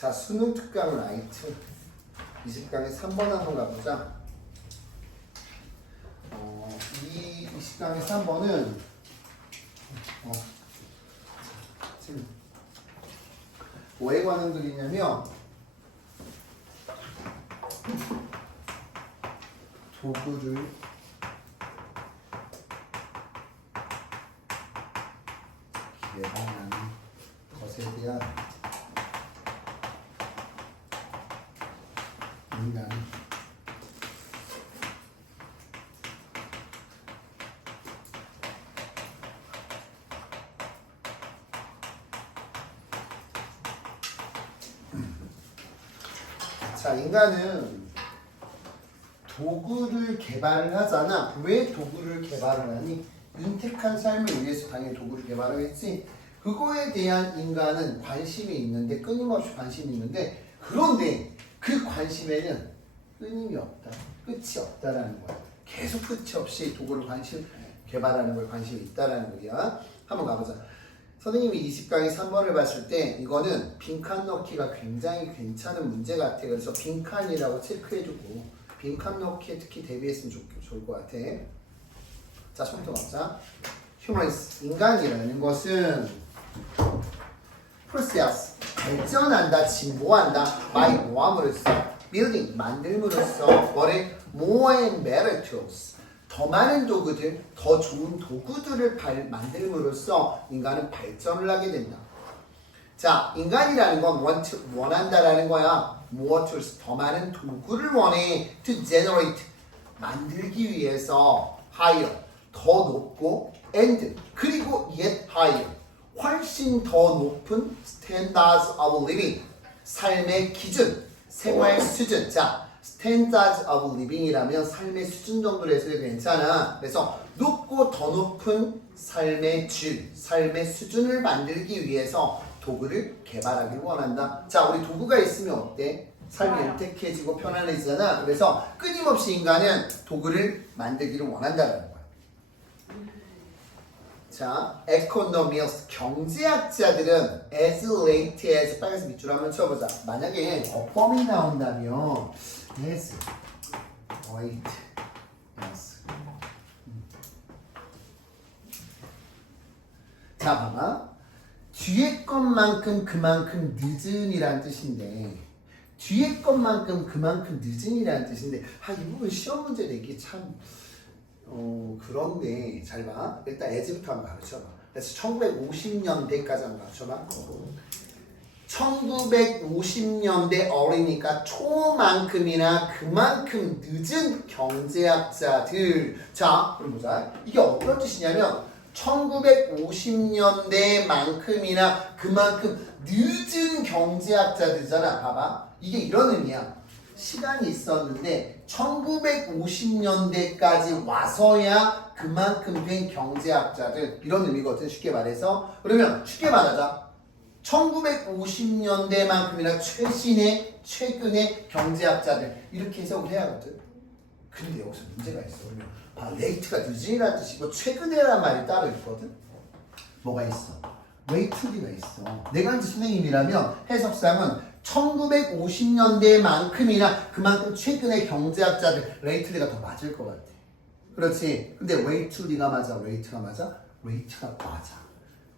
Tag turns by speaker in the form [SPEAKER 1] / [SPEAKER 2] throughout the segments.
[SPEAKER 1] 자, 수능 특강 라이트 20강의 3번 한번 가보자. 어, 이 20강의 3번은 어, 지금 뭐에 관한 글이냐면 도구를 개발하는 것에 대한 인간 자 인간은 도구를 개발을 하잖아. 왜 도구를 개발을 하니? 윤택한 삶을 위해서 당연히 도구를 개발하겠지. 그거에 대한 인간은 관심이 있는데 끊임없이 관심이 있는데 그런데 그 관심에는 끊임이 없다 끝이 없다라는 거야. 계속 끝이 없이 도구를 관심 개발하는 걸 관심이 있다라는 거야. 한번 가보자. 선생님이 20강의 3번을 봤을 때 이거는 빈칸 넣기가 굉장히 괜찮은 문제 같아. 그래서 빈칸이라고 체크해주고 빈칸 넣기에 특히 대비했으면 좋, 좋을 것 같아. 자 처음부터 가자. 휴머니스 인간이라는 것은 프로세스 발전한다 진보한다. by 모함으로써 building 만들므로써 more and better tools 더 많은 도구들 더 좋은 도구들을 발, 만들므로써 인간은 발전을 하게 된다. 자 인간이라는 건 want, 원한다라는 거야. more tools 더 많은 도구를 원해? To generate 만들기 위해서 higher 더 높고 and 그리고 yet higher 훨씬 더 높은 standards of living 삶의 기준 생활 수준. 자 standards of living이라면 삶의 수준 정도로 해서 괜찮아. 그래서 높고 더 높은 삶의 질 삶의 수준을 만들기 위해서 도구를 개발하기를 원한다. 자 우리 도구가 있으면 어때? 삶이
[SPEAKER 2] 좋아요.
[SPEAKER 1] 윤택해지고 편안해지잖아. 그래서 끊임없이 인간은 도구를 만들기를 원한다는 자, economists 경제학자들은 as late as 빨간색 밑줄 한번 쳐보자. 만약에 어법이 나온다면 as late as 음. 자, 봐봐. 뒤에 것만큼 그만큼 늦은이라는 뜻인데 뒤에 것만큼 그만큼 늦은이라는 뜻인데 아, 이 부분 시험 문제 내기 참 어, 그런데 잘 봐. 일단 에즈부터 한번 가르쳐봐. 그래서 1950년대까지 한번 가르쳐봐. 1950년대 어리니까 초만큼이나 그만큼 늦은 경제학자들. 자, 그럼 보자. 이게 어떤 뜻이냐면 1950년대만큼이나 그만큼 늦은 경제학자들이잖아. 봐봐. 이게 이런 의미야. 시간이 있었는데 1950년대까지 와서야 그만큼 된 경제학자들 이런 의미거든 쉽게 말해서. 그러면 쉽게 말하자. 1950년대만큼이나 최신의 최근의 경제학자들 이렇게 해석을 해야 하거든. 근데 여기서 문제가 있어. 아, 레이트가 늦은이라는 뜻이고 최근에란 말이 따로 있거든. 뭐가 있어? 웨이트리가 있어. 내가 이제 선생님이라면 해석상은 1950년대만큼이나 그만큼 최근의 경제학자들 레이트리가 더 맞을 것 같아. 그렇지. 근데 웨이트리가 맞아, 웨이트가 맞아? 웨이트가 맞아.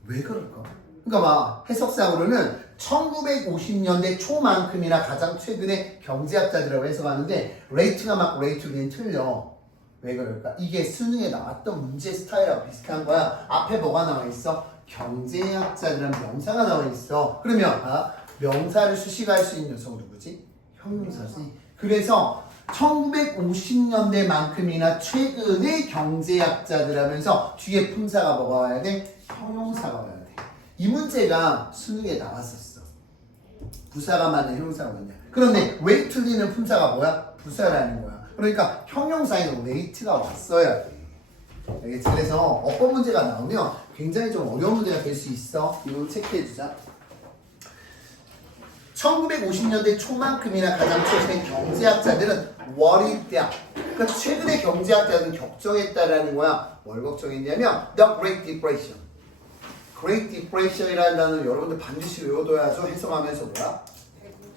[SPEAKER 1] 왜 그럴까? 그러니까 막 해석상으로는 1950년대 초만큼이나 가장 최근의 경제학자들이라고 해석하는데 레이트가 맞고 레이트리는 틀려. 왜 그럴까? 이게 수능에 나왔던 문제 스타일하고 비슷한 거야. 앞에 뭐가 나와 있어? 경제학자들은 명사가 나와 있어. 그러면 아, 명사를 수식할 수 있는 녀석 누구지? 형용사지. 그래서 1950년대만큼이나 최근의 경제학자들 하면서 뒤에 품사가 뭐가 와야 돼? 형용사가 와야 돼. 이 문제가 수능에 나왔었어. 부사가 맞는 형용사가 뭐냐? 그런데 웨이트리는 품사가 뭐야? 부사라는 거야. 그러니까 형용사에는 웨이트가 왔어야 돼. 알겠지? 그래서 어법 문제가 나오면 굉장히 좀 어려운 문제가 될 수 있어. 이거 체크해 주자. 1950년대 초만큼이나 가장 최근의 경제학자들은 월이다. 그러니까 최근의 경제학자들은 걱정했다라는 거야. 뭘 걱정했냐면 The Great Depression. Great Depression이라는 단어는 여러분들 반드시 외워둬야죠. 해석하면서 뭐야?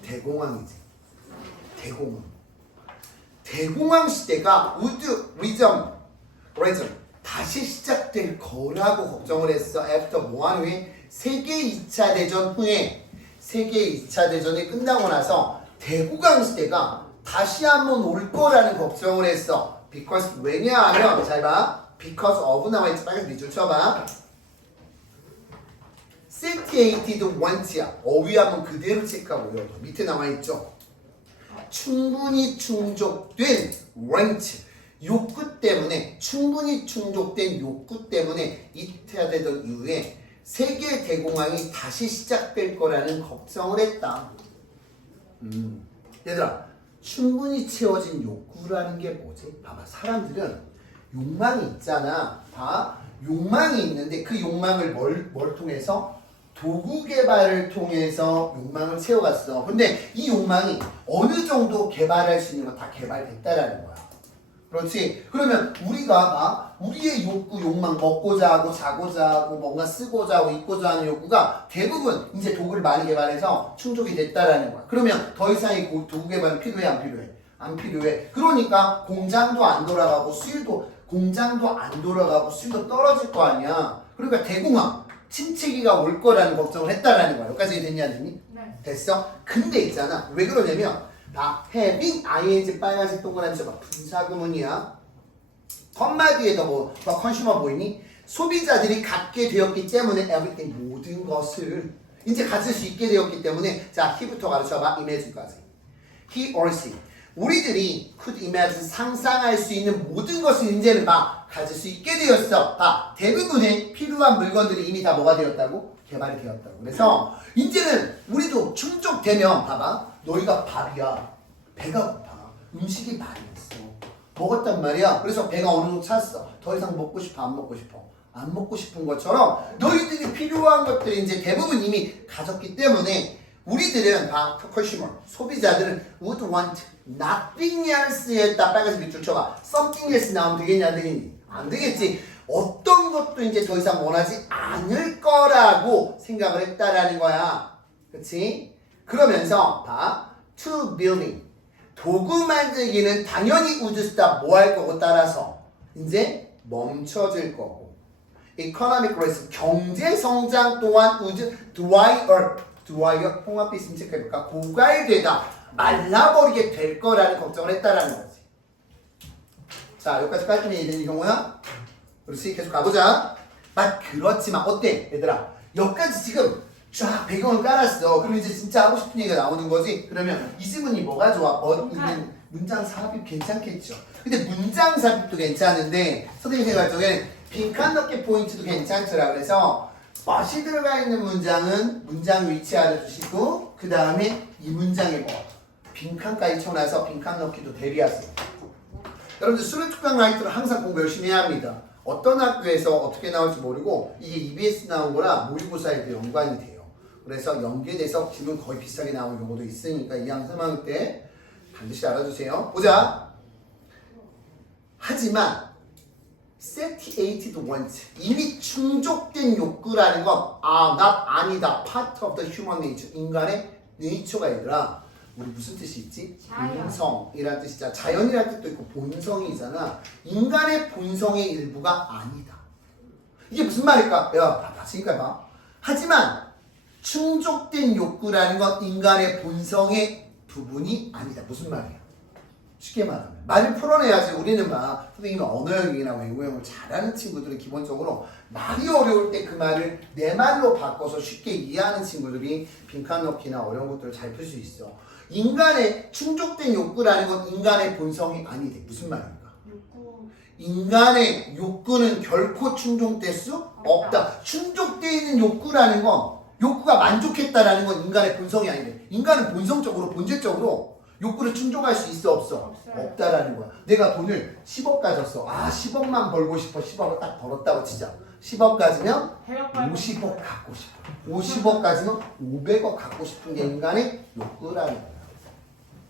[SPEAKER 1] 대공황이지. 대공황. 대공황 시대가 우드 리점 리점 다시 시작될 거라고 걱정을 했어. 애프터 뭐한 후에 세계 2차 대전 후에 세계 2차 대전이 끝나고 나서 대구강 시대가 다시 한번 올 거라는 걱정을 했어. because 왜냐하면 잘 봐. because of 나와 있지. 빨간 밑줄 쳐봐. satiated want야. 어휘 한번 그대로 체크하고요. 밑에 나와 있죠. 충분히 충족된 want. 욕구 때문에 충분히 충족된 욕구 때문에 이태되던 이후에 세계 대공황이 다시 시작될 거라는 걱정을 했다. 음. 얘들아, 충분히 채워진 욕구라는 게 뭐지? 봐봐, 사람들은 욕망이 있잖아. 봐, 욕망이 있는데 그 욕망을 뭘, 뭘 통해서? 도구 개발을 통해서 욕망을 채워갔어. 근데 이 욕망이 어느 정도 개발할 수 있는 거다 개발됐다라는 거야. 그렇지. 그러면 우리가 봐, 우리의 욕구, 욕망, 먹고자 하고, 자고자 하고, 뭔가 쓰고자 하고, 입고자 하는 욕구가 대부분 이제 도구를 많이 개발해서 충족이 됐다라는 거야. 그러면 더 이상의 고- 도구 개발은 필요해, 안 필요해? 안 필요해. 그러니까 공장도 안 돌아가고, 수율도, 공장도 안 돌아가고, 수율도 떨어질 거 아니야. 그러니까 대공황, 침체기가 올 거라는 걱정을 했다라는 거야. 여기까지 됐냐, 됐니?
[SPEAKER 2] 네.
[SPEAKER 1] 됐어? 근데 있잖아. 왜 그러냐면 다 having ing 빨간색 동그라미 쳐봐. 분사구문이야. 컴마 뒤에도 뭐, 뭐 컨슈머 보이니? 소비자들이 갖게 되었기 때문에 everything 모든 것을 이제 가질 수 있게 되었기 때문에 자 he부터 가르쳐봐 imagine까지. he or she 우리들이 could imagine 상상할 수 있는 모든 것을 이제는 막 가질 수 있게 되었어. 봐 대부분의 필요한 물건들이 이미 다 뭐가 되었다고? 개발이 되었다고. 그래서 이제는 우리도 충족되면 봐봐 너희가 밥이야 배가 고파 음식이 많이 있어 먹었단 말이야. 그래서 배가 어느 정도 찼어. 더 이상 먹고 싶어 안 먹고 싶어. 안 먹고 싶은 것처럼 너희들이 필요한 것들이 이제 대부분 이미 가졌기 때문에 우리들은 다 컨슈머 소비자들은 would want nothing else에다 빨간색 밑줄 쳐봐 something else 나오면 되겠니 안 되겠니 안 되겠지 어떤 것도 이제 더 이상 원하지 않을 거라고 생각을 했다라는 거야 그치 그러면서 봐 to building 도구 만들기는 당연히 stop 뭐할 거고 따라서 이제 멈춰질 거고. Economic growth 경제 성장 또한 would dry up dry up 홍합 있으면 체크해볼까? 고갈되다 말라버리게 될 거라는 걱정을 했다라는 거지. 자 여기까지 깔끔히 이해되는 경우야. 그렇지 계속 가보자. 막 그렇지만 어때 얘들아? 여기까지 지금 쫙 배경을 깔았어 그럼 이제 진짜 하고 싶은 얘기가 나오는 거지 그러면 이 지문이 뭐가 좋아? 뭐 있는 문장 삽입 괜찮겠죠 근데 문장 삽입도 괜찮은데 선생님 생각 중에 빈칸 넣기 포인트도 괜찮더라 그래서 멋이 들어가 있는 문장은 문장 위치 알아주시고 그 다음에 이 문장에 뭐 빈칸까지 쳐놔서 빈칸 넣기도 대비하세요 여러분들 수능 특강 라이트를 항상 공부 열심히 해야 합니다. 어떤 학교에서 어떻게 나올지 모르고 이게 EBS 나온 거라 모의고사에도 연관이 돼요. 그래서 연계돼서 지금 거의 비슷하게 나온 경우도 있으니까 2학 3학년 때 반드시 알아주세요. 보자. 하지만 satiated want 이미 충족된 욕구라는 건 아, not 아니다 part of the human nature 인간의 네이처가 얘들아 우리 무슨 뜻이 있지?
[SPEAKER 2] 자연.
[SPEAKER 1] 본성이란 뜻이잖아 자연이란 뜻도 있고 본성이잖아 인간의 본성의 일부가 아니다 이게 무슨 말일까? 야 봐봐 지금까지 봐 하지만 충족된 욕구라는 건 인간의 본성의 부분이 아니다 무슨 말이야? 쉽게 말하면 말을 풀어내야지 우리는 막 선생님이 언어형이나 외국형을 잘하는 친구들은 기본적으로 말이 어려울 때 그 말을 내 말로 바꿔서 쉽게 이해하는 친구들이 빈칸 넣기나 어려운 것들을 잘 풀 수 있어 인간의 충족된 욕구라는 건 인간의 본성이 아니돼 무슨 말입니까?
[SPEAKER 2] 욕구.
[SPEAKER 1] 인간의 욕구는 결코 충족될 수 없다. 충족되어 있는 욕구라는 건 욕구가 만족했다라는 건 인간의 본성이 아닌데 인간은 본성적으로 본질적으로 욕구를 충족할 수 있어 없어?
[SPEAKER 2] 없어요.
[SPEAKER 1] 없다라는 거야. 내가 돈을 10억 가졌어. 아 10억만 벌고 싶어. 10억을 딱 벌었다고 치자. 10억 가지면
[SPEAKER 2] 대역 밟고
[SPEAKER 1] 50억 갖고 싶어. 50억 가지면 500억 갖고 싶은 게 인간의 욕구라는 거야.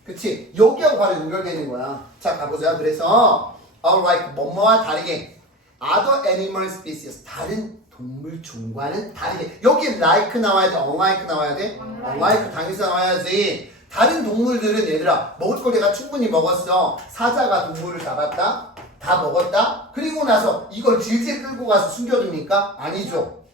[SPEAKER 1] 그치? 여기하고 바로 연결되는 거야. 자, 가보자. 그래서, alright, 뭐뭐와 다르게, other animal species, 다른 동물 종과는 다르게. 여기 like 나와야 돼, unlike 나와야 돼?
[SPEAKER 2] Unlike.
[SPEAKER 1] unlike 당연히 나와야지. 다른 동물들은 얘들아 먹을 걸 내가 충분히 먹었어. 사자가 동물을 잡았다. 다 먹었다. 그리고 나서 이걸 질질 끌고 가서 숨겨둡니까? 아니죠.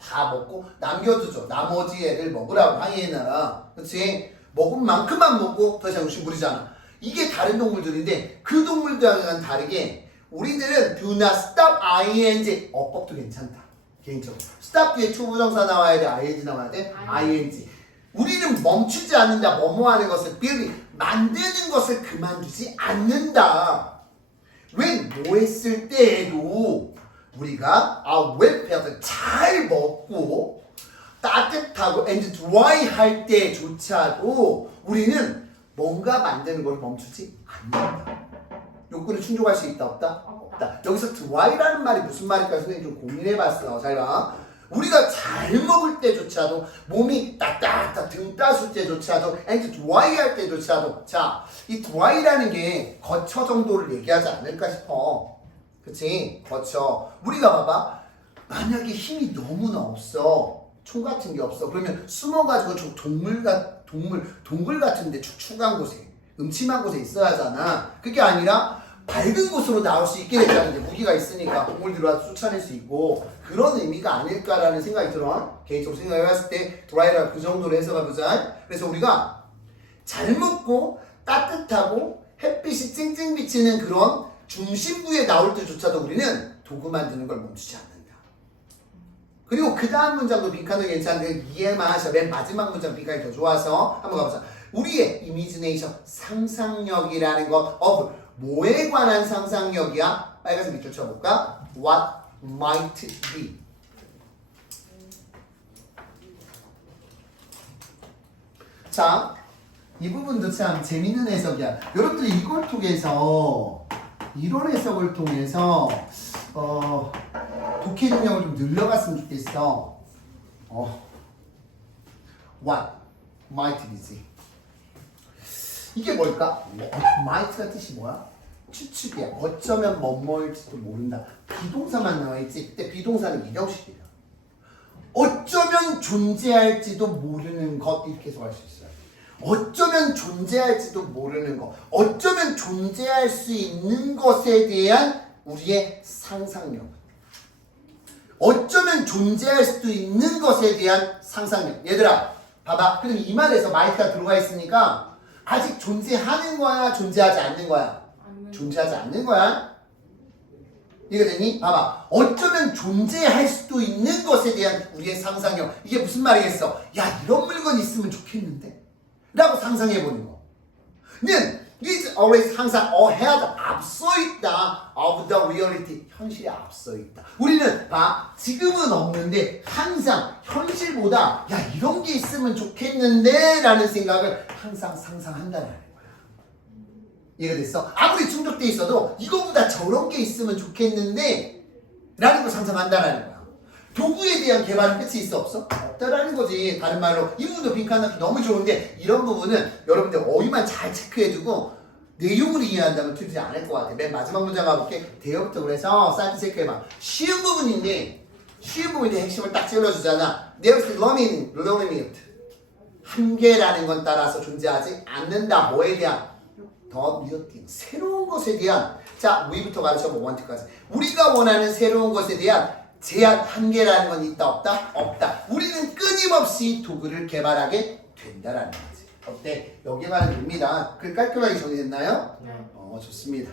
[SPEAKER 1] 다 먹고 남겨두죠. 나머지 애들 먹으라고 하이에나라. 그렇지? 먹은 만큼만 먹고 더 이상 욕심 부리잖아. 이게 다른 동물들인데 그 동물들과는 다르게 우리들은 do not stop ing 어법도 괜찮다. 개인적으로. stop 뒤에 투부정사 나와야 돼. ing 나와야 돼. ing. 우리는 멈추지 않는다. 뭐뭐 하는 것을 build 만드는 것을 그만두지 않는다. 왜 뭐 했을 때에도 우리가 아 웰페어를 잘 먹고 따뜻하고 and dry 할 때조차도 우리는 뭔가 만드는 걸 멈추지 않는다. 욕구를 충족할 수 있다 없다? 없다. 여기서 dry라는 말이 무슨 말일까 선생님 좀 고민해봤어. 잘 봐. 우리가 잘 먹을 때조차도 몸이 따뜻하다 등 따술 때조차도 and dry 할 때조차도 자 이 dry라는 게 거처 정도를 얘기하지 않을까 싶어. 그치? 거쳐. 우리가 봐봐. 만약에 힘이 너무나 없어. 총 같은 게 없어. 그러면 숨어가지고 저 동물 같 동물 동굴 같은데 축축한 곳에 음침한 곳에 있어야 하잖아. 그게 아니라 밝은 곳으로 나올 수 있게 되잖아. 이제 무기가 있으니까 동물 들어와서 쫓아낼 수 있고 그런 의미가 아닐까라는 생각이 들어. 개인적으로 생각해 봤을 때 드라이라 그 정도로 해석해보자. 그래서 우리가 잘 먹고 따뜻하고 햇빛이 찡찡 비치는 그런 중심부에 나올 때조차도 우리는 도구 만드는 걸 멈추지 않는다. 그리고 그 다음 문장도 빈칸도 괜찮은데 이해만 하셔. 맨 마지막 문장 빈칸이 더 좋아서 한번 가보자. 우리의 이미지네이션 상상력이라는 것 of 뭐에 관한 상상력이야? 빨간색 밑줄 쳐볼까? What might be. 자, 이 부분도 참 재밌는 해석이야. 여러분들이 이걸 통해서 이런 해석을 통해서 어, 독해 능력을 좀 늘려갔으면 좋겠어. 어, what might be지. 이게 뭘까? might가 뜻이 뭐야? 추측이야. 어쩌면 뭐뭐일지도 모른다. 비동사만 나와있지. 그때 비동사는 이형식이야. 어쩌면 존재할지도 모르는 것 이렇게 해석할 수 있어요. 어쩌면 존재할지도 모르는 것, 어쩌면 존재할 수 있는 것에 대한 우리의 상상력. 어쩌면 존재할 수도 있는 것에 대한 상상력. 얘들아, 봐봐. 그럼 이 말에서 마이크가 들어가 있으니까 아직 존재하는 거야, 존재하지 않는 거야? 존재하지 않는 거야. 이해되니? 봐봐. 어쩌면 존재할 수도 있는 것에 대한 우리의 상상력. 이게 무슨 말이겠어? 야, 이런 물건 있으면 좋겠는데? 라고 상상해보는 거. 는 is always 항상 ahead, 앞서 있다 of the reality. 현실에 앞서 있다. 우리는 봐, 지금은 없는데 항상 현실보다 야, 이런 게 있으면 좋겠는데 라는 생각을 항상 상상한다는 거야. 이해가 됐어? 아무리 충족돼 있어도 이거보다 저런 게 있으면 좋겠는데 라는 걸 상상한다라는 거야. 도구에 대한 개발은 끝이 있어 없어? 없다라는 거지. 다른 말로 이 부분도 빈칸 넣기 너무 좋은데 이런 부분은 여러분들 어휘만 잘 체크해두고 내용을 이해한다면 틀리지 않을 것 같아. 맨 마지막 문장 가볼게. 대역도 그래서 사이드 체크해봐. 쉬운 부분인데 쉬운 부분인데 핵심을 딱 찔러주잖아. There's limit, limit. 한계라는 건 따라서 존재하지 않는다. 뭐에 대한? 더 미어팅 새로운 것에 대한 자 위부터 가르쳐보 원트까지 우리가 원하는 새로운 것에 대한 제한 한계라는 건 있다 없다? 없다. 우리는 끊임없이 도구를 개발하게 된다라는 거지. 어때? 여기만 됩니다 그 깔끔하게 정리됐나요?
[SPEAKER 2] 네.
[SPEAKER 1] 어 좋습니다